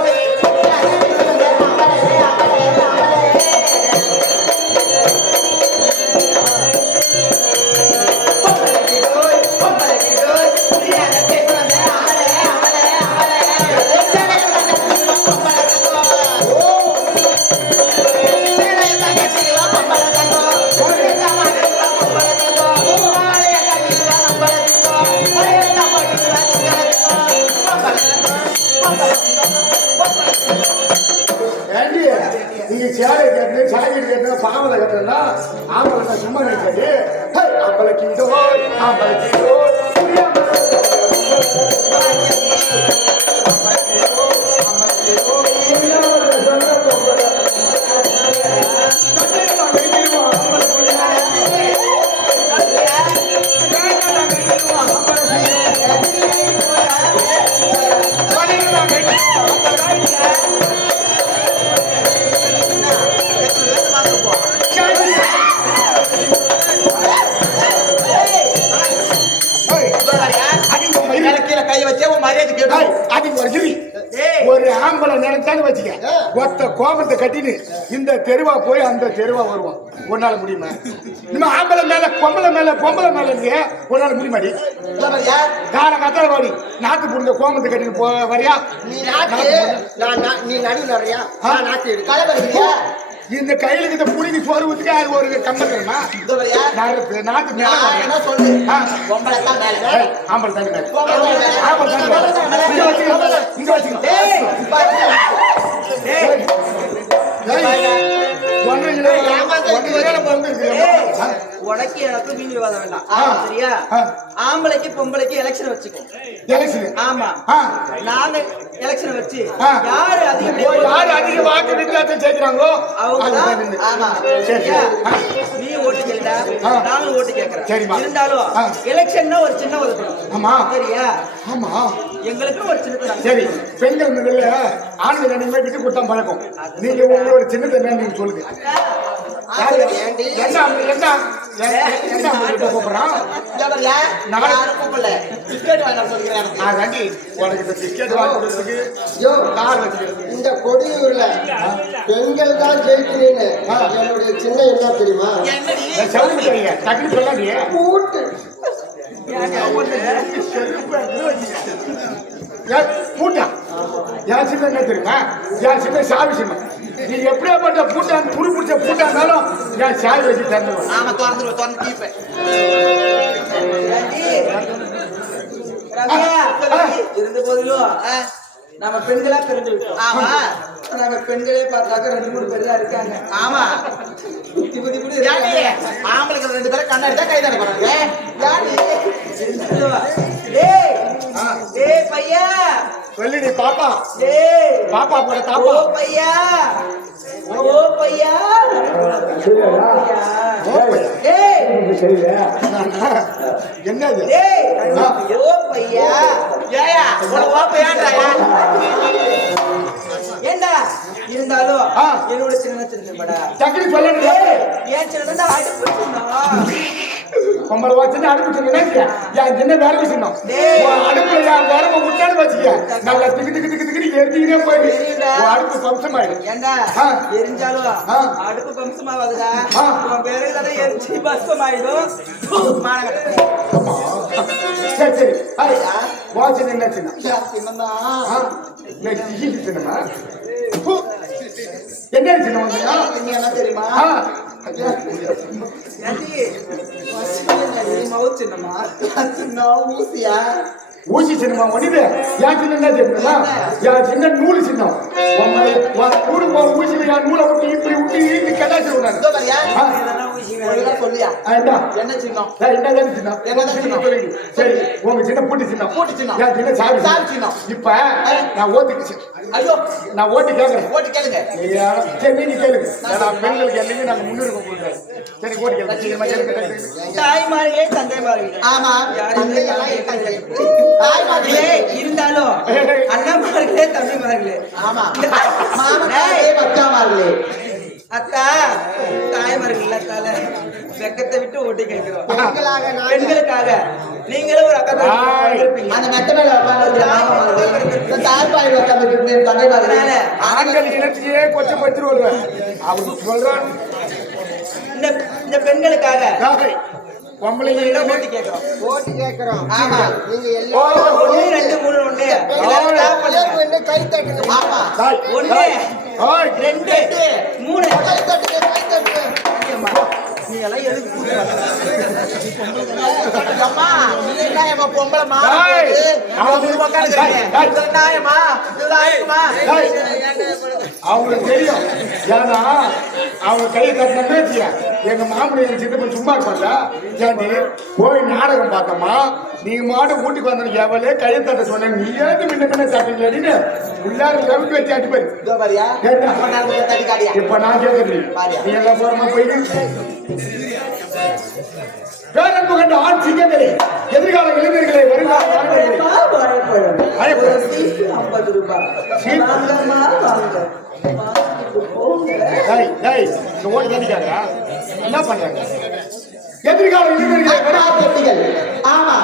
சும்மா நினைக்காது. ஹே, அம்பலக்கிதோ, அம்பலக்கிதோ, கையை வச்சே உன் மரியாதை கேட்டு அதுக்கு ஒரு கிரி. ஒரு ஆம்பளை நினைச்சாலும் வச்சுக்க, ஒத்த கோபத்தை கட்டின்னு இந்த தெருவா போய் அந்த தெருவா வருவான். உன்னால முடியுமா? நம்ம ஆம்பளை மேல பொம்பளை மேல இல்லையே, உன்னால முடியுமாடி? கால கத்தால வாடி நாட்டு புரிஞ்ச கோபத்தை கட்டின்னு போ வரியா? நீ நாட்டு நீ நடுவு நடுறியா? நாட்டு கலவரியா? இந்த கையில கிட்ட புடிங்கி சோறு ஊத்துக்க அது ஒரு கம்பல் தெரியுமா? நாட்டு மேல என்ன சொல்லு? ஆ. பொம்பளை தான் மேல. ஆம்பளை தாண்டி மேல. ஆம்பளை தாண்டி மேல. இங்க வச்சுக்கோ. உனக்கு எனக்கு மீன் விவாதம் வேண்டாம். சரியா? ஆம்பளைக்கு பொம்பளைக்கு எலெக்ஷன் வச்சுக்கோ. ஆமா, நாங்க எலெக்ஷன் வச்சு யாரு அதிக வாக்கு வித்தியாசம் சேர்க்கிறாங்களோ அவங்க. ஆமா, சரியா? நீ ஓட்டு கேட்டா நானும் ஓட்டு கேட்கறேன். இருந்தாலும் எலெக்ஷன்னா ஒரு சின்ன ஒதுக்கணும். ஆமா, சரியா? ஆமா, எங்களுக்கு ஒரு சின்னத்தை. சரி, பெண்கள் முதல்ல ஆண்கள் ரெண்டுமே விட்டு கொடுத்தா பழக்கம். நீங்க உங்களோட சின்னத்தை என்னன்னு சொல்லுங்க. இந்த கொடியூர்ல பெண்கள் தான் ஜெயிக்கிறீன்னு என்னுடைய சின்ன என்ன தெரியுமா? கூட்டு பூட்டா என் சின்ன என்ன தெரியுமா? என் சின்ன சாவி சின்ன. நீ எப்படியாப்பட்ட பூட்டா துரு பிடிச்ச பூட்டா இருந்தாலும் என் சாவி வச்சு தந்துடுவேன். ஆமா, திறந்து தீப்பேன். இருந்த போதிலும் நம்ம பெண்களா பிரிஞ்சு விட்டோம். ஆமா, நம்ம பெண்களே பார்த்தாக்க 2-3 பேர் தான் இருக்காங்க. ஆமா, ஆம்பளைக்கு 2 பேரை கண்ணா எடுத்தா கை தானே போறாங்க. ஏய் பையா, சொல்லிடி பாப்பா. பாப்பா போட ஓ தாப்பா. பையா, ஓ பையா, என்னது? ஓ பையா, ஏயா ஓ பையான்றாயா? ஏண்டா இருந்தாலும் என்னோட சின்ன சின்னப்படா டக்குனு சொல்லணும். ஏன் சின்ன அடுப்பு பொம்பளை வச்சுன்னு அடுப்பு சின்ன என் சின்ன வேலை சின்னம். அடுப்புல என் வேலை விட்டாலும் வச்சுக்க நல்லா திக்கு திக்கு திக்கு திக்கு எரிஞ்சுக்கிட்டே போயிடு. அடுப்பு பம்சமாயிடும். ஏண்டா எரிஞ்சாலும் அடுப்பு பம்சமாவாதுடா. உன் பேரு தானே எரிஞ்சு பம்சமாயிடும். சரி சரி, வாட்சி என்ன சின்னம்? சின்னம்மா சின்னமா என்ன சின்னம் என்ன தெரியுமா? சின்னம்மா சின்ன ஊசியா? ஊசி சின்னமா முடியுது. என் சின்ன என்ன தெரியுமா? என் சின்ன நூலு சின்னம். ஊசியில என் நூலை விட்டு இப்படி விட்டு இழுத்து கட்டாச்சு சொல்லியா? என்ன சின்னம்? சரி, உங்க சின்ன பூட்டி சின்னம். பூட்டி சின்னம். என் சின்ன சாவி சாவி சின்னம். இப்ப நான் ஓட்டுக்கு ஐயோ, நான் ஓட்டு கேட்கறேன். ஓட்டு கேளுங்க. சரி, நீங்க கேளுங்க. பெண்களுக்கு என்னைக்கு நாங்க முன்னுரிமை கொடுக்குறோம். சரி, ஓட்டு கேளுங்க. தாய்மார்களே தந்தைமார்களே. ஆமா, தாய்மார்களே இருந்தாலும் அண்ணாமார்களே தம்பிமார்களே. ஆமா, மாமார்களே அத்தா தாய்மார்கள் அத்தால வெக்கத்தை விட்டு ஓட்டி கேட்கிறோம். பெண்களுக்காக நீங்களும் ஒரு அக்கா அந்த மெத்த மேல தாய்ப்பாய் உட்கார்ந்து ஆண்கள் இனத்தையே கொச்சப்படுத்தி வருவேன். அவங்க சொல்றான் இந்த பெண்களுக்காக பொம்பளைங்க ஓட்டு கேட்கிறோம். ஓட்டு கேட்கிறோம். ஆமா, நீங்க 1 2 3 1 கை தட்டுங்க. ஆமா, 1 2 3 கை தட்டுங்க. நீ எல்லாம் எதுக்கு கூட்டு வர? அம்மா, நீ என்னம்மா பொம்பளை மாமா டேய், அவன் உட்காந்துக்கிறீங்க. டேய். இது நியாயமா? இது ஆயிருக்குமா? டேய், அவங்களுக்கு தெரியும். ஏன்னா அவங்க கையை கட்டின பேச்சியா எங்க மாமனை சித்தப்பன் சும்மா இருப்பாங்க. ஏண்டி போய் நாடகம் பார்த்தோமா, நீங்க மாடு வீட்டுக்கு வந்தீங்க, எவளே கையை தட்ட சொன்னேன், நீ ஏன் முன்ன தட்டிங்களா உள்ளார லெவலுக்கு வச்சு அடிப்பாரு. இதோ பாரியா? என்ன? அப்ப நான் உங்களை தட்டி காட்டியா? இப்ப நான் கேட்கறேன், நீ எல்லாம் போறமா போயிட்டு பேரன்பு கண்ட ஆண் சிங்கங்களே, எதிர்கால இளைஞர்களே, வருங்கால மாணவர்களே, அழைப்பு. 50 ரூபாய். வாங்கம்மா, வாங்க. டேய், டேய், இந்த ஓட்டு கேட்டிக்காரா? என்ன பண்றாங்க? எதிர்கால இளைஞர்களே, பெட்டிகள். ஆமா,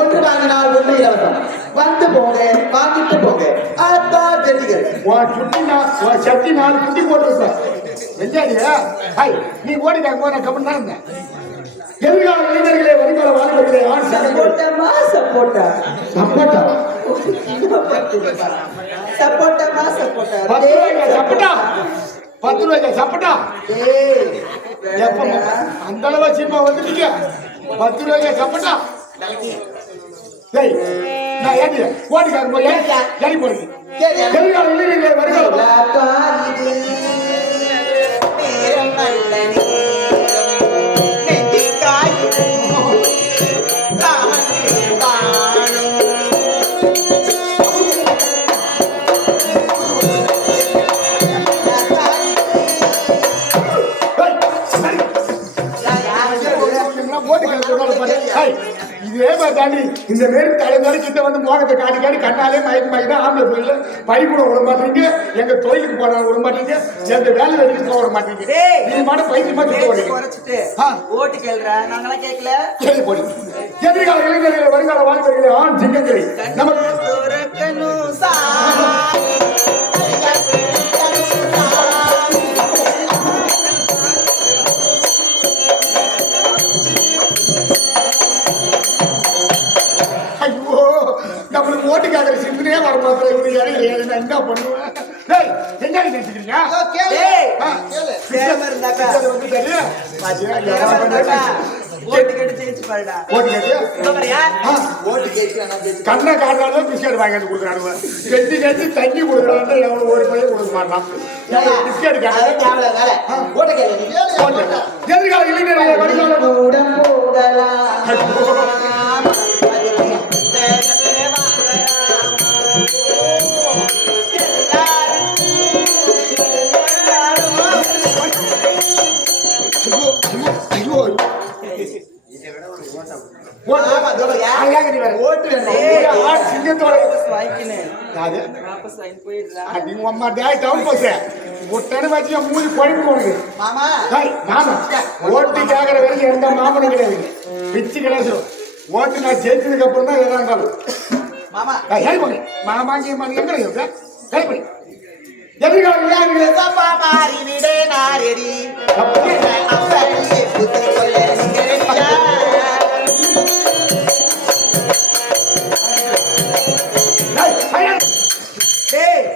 ஒன்று வாங்கினால் ஒன்று இலவசம். வந்து போங்க, வாங்கிட்டு போங்க. அதான் பெட்டிகள். உன் சட்டி 4 குட்டி போட்டுருப்பேன். வெஞ்சாடியா? ஹாய், நீ ஓடிக்காங்க போன கம்மன் தான் இருந்தேன். எதிர்கால இளைஞர்களே, வருங்கால வாழ்வர்களே, ஆண் சங்கங்களே. சப்போட்டா சப்போட்டா சப்போட்டா? 10 ரூபாய்க்கு சப்போட்டா? 10 ரூபாய்க்கு சப்போட்டா? எப்ப அந்த அளவா சினிமா வந்துட்டீங்க? 10 ரூபாய்க்கு சப்போட்டா? டேய், நான் ஏடி ஓடிக்காங்க போய் ஏடி போடுங்க. எதிர்கால இளைஞர்களே, வருங்கால இதே மாதிரி தாண்டி இந்த மாரி தலைமுறை கிட்ட வந்து மோகத்தை காட்டி காட்டி கண்ணாலே மயக்க மயக்க ஆம்பளை பிள்ளைல படி கூட விட மாட்டீங்க, எங்க தொழிலுக்கு போன விட மாட்டீங்க, எந்த வேலை வேலைக்கு போக விட மாட்டீங்க. நீ மட்டும் பைத்தியமா சுத்த வரீங்க. ஓட்டு கேள்ற நாங்களாம் கேட்கல. கேள்வி போடி. எதிர்கால இளைஞர்களே, வருங்கால வாழ்க்கைகளே, ஆண் சிங்கங்களே, நமக்கு நம்மளுக்கு ஓட்டு கேட்கற சிந்தனையே வர மாத்திரம் என்ன பண்ணுவேன்? என்ன நினைச்சுக்கிறீங்க? கண்ணை காட்டாலும் பிஸ்கெட் வாங்கி கொடுக்குறானுவ, கெட்டி கெட்டி தண்ணி கொடுக்குறாங்க, எவ்வளவு ஒரு பையன் கொடுக்க மாட்டான். பிஸ்கெட் எதிர்கால இளைஞர்களே, வருங்கால மாமனும் கிடையாது, பிச்சு கிடையாது. ஓட்டு நான் ஜெயிச்சதுக்கு அப்புறம் தான் எதா இருந்தாலும் மாமாங்க எங்க கைப்படி. எதிர்கால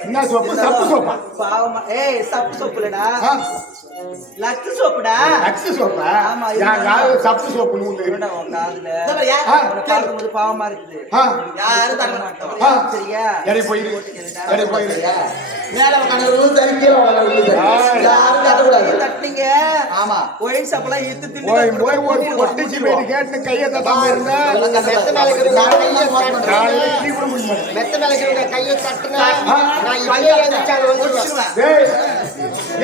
என்ன சோப்பு? சப்பு சோப்பா? பாவமா. ஏய், சப்பு சோப்புலடா, லக்ஸ் சோப்புடா. லக்ஸ் சோப்பா? ஆமா, சப்பு சோப்பு உனக்கு பார்க்கும்போது பாவமா இருக்குது. யாரும் தட்ட மாட்டோம். சரியா? எடை போயிரு, எடை போயிரு. மேல உட்காந்து சரி, கீழே யாரும் தட்டக்கூடாது. தட்டினீங்க. ஆமா, ஒயின் சாப்பெல்லாம் இழுத்து தின்னு போய் ஒரு பொட்டிச்சு போய் கேட்டு கையை தட்டாம இருந்தா மெத்த மேல இருக்கிற கையை தட்டுனா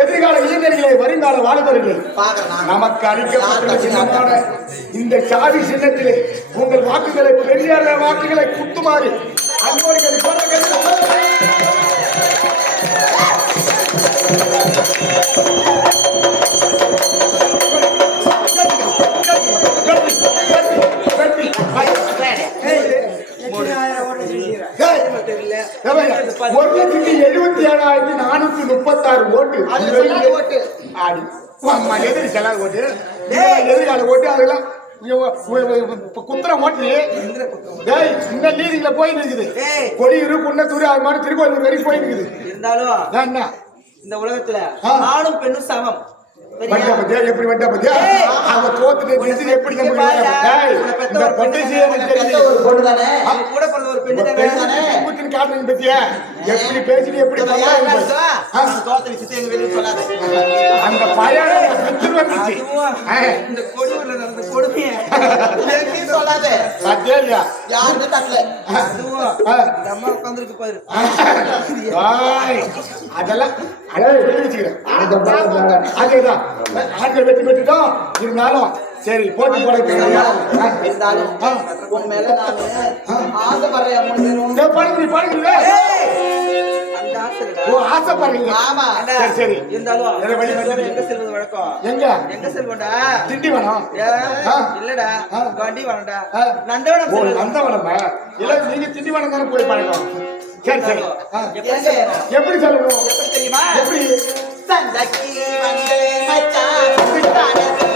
எதிர்கால இளைஞர்களே, வருங்கால வாலிபர்களே, நமக்கு அளிக்கப்பட்ட சின்னமான இந்த சாதி சின்னத்திலே உங்கள் வாக்குகளை, பெரியார் வாக்குகளை குத்துமாறு அன்போர்கள் ஓட்டு எதிரி செல்லாத ஓட்டு, எதிர்கால ஓட்டு, அதெல்லாம் குத்துற ஓட்டு. இந்த லீடிங்ல போயிட்டு இருக்குது. கொடியூர், குன்னத்தூர், அது மாதிரி திருக்கோயிலூர் வரைக்கும் போயிட்டு இருக்குது. இருந்தாலும் என்ன இந்த உலகத்துல ஆணும் பெண்ணும் சமம். வந்தா பத்தியா எப்படி வந்தா பத்தியா அவங்க தோத்துட்டு நிறுத்தி எப்படி நம்ம டேய் இந்த பொட்டேசி எனக்கு தெரியுது ஒரு பொண்ணு தானே கூட பிறந்த ஒரு பெண்ணு தானே கூத்தின் காட்டுறீங்க பத்தியா எப்படி பேசி எப்படி தோத்தரி சித்தி எங்க வெளிய சொல்லாத அந்த பையன் வித்துரு வந்துச்சு இந்த கொடுமையில நடந்த கொடுமைய எங்க சொல்லாத பத்தியா இல்லையா யாருக்கு தரல அதுவும் இந்த அம்மா உட்கார்ந்திருக்கு பாரு அதெல்லாம் அதேதான் ஆட்கள் வெட்டி வெட்டிட்டோம் இருந்தாலும் சரி போட்டி போட இருந்தாலும் உன் மேல நானு ஆசைப்படுறேன் பாடுங்க அந்த ஆசை ஓ ஆசைப்படுறீங்க ஆமா சரி சரி இருந்தாலும் வேற வழி வந்து எங்க செல்வது வழக்கம் எங்க செல்வண்டா திண்டிவனம் இல்லடா வண்டி வரண்டா ஓ நந்தவனம் நந்தவனமா இல்ல நீங்க திண்டிவனம் தானே போய் பழக்கம் சரி சரி எப்படி சொல்லணும் எப்படி தெரியுமா எப்படி சந்தக்கி வந்து மச்சான்